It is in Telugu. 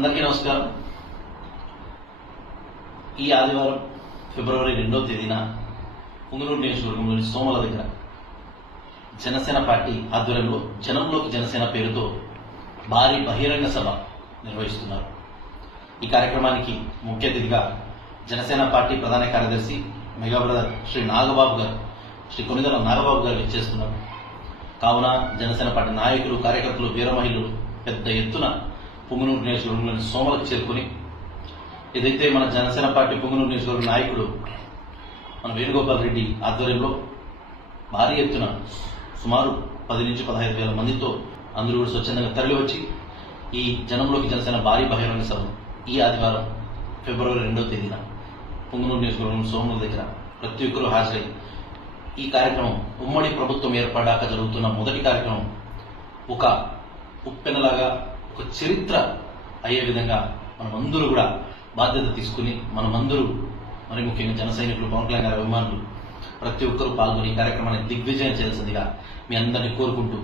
అందరికీ నమస్కారం. ఈ ఆదివారం ఫిబ్రవరి 2వ తేదీన పుంగనూరు నియోజకవర్గంలోని సోమల దగ్గర జనసేన పార్టీ ఆధ్వర్యంలో జనంలోకి జనసేన పేరుతో భారీ బహిరంగ సభ నిర్వహిస్తున్నారు. ఈ కార్యక్రమానికి ముఖ్య అతిథిగా జనసేన పార్టీ ప్రధాన కార్యదర్శి మెగా బ్రదర్ శ్రీ నాగబాబు గారు, శ్రీ కొనిదల నాగబాబు గారు ఇచ్చేస్తున్నారు. కావున జనసేన పార్టీ నాయకులు, కార్యకర్తలు, వీర మహిళలు పెద్ద ఎత్తున పుంగనూరు నియోజకవర్గంలోని సోమలకు చేరుకుని ఏదైతే మన జనసేన పార్టీ పుంగనూరు నియోజకవర్గ నాయకుడు మన వేణుగోపాల్ రెడ్డి ఆధ్వర్యంలో భారీ ఎత్తున సుమారు 10 నుంచి 15 వేల మందితో అందరూ కూడా స్వచ్ఛందంగా తరలివచ్చి ఈ జనంలోకి జనసేన భారీ బహిరంగ సభ ఈ ఆదివారం ఫిబ్రవరి 2వ తేదీన పుంగనూరు నియోజకవర్గం సోమల దగ్గర ప్రతి ఒక్కరూ హాజరై ఈ కార్యక్రమం ఉమ్మడి ప్రభుత్వం ఏర్పడ్డాక జరుగుతున్న మొదటి కార్యక్రమం ఒక ఉప్పెనలాగా ఒక చరిత్ర అయ్యే విధంగా మనమందరూ కూడా బాధ్యత తీసుకుని మనమందరూ మరి ముఖ్యంగా జన సైనికులు, పవన్ కళ్యాణ్ గారి అభిమానులు ప్రతి ఒక్కరూ పాల్గొని ఈ కార్యక్రమాన్ని దిగ్విజయం చేయాల్సిందిగా మీ అందరినీ కోరుకుంటూ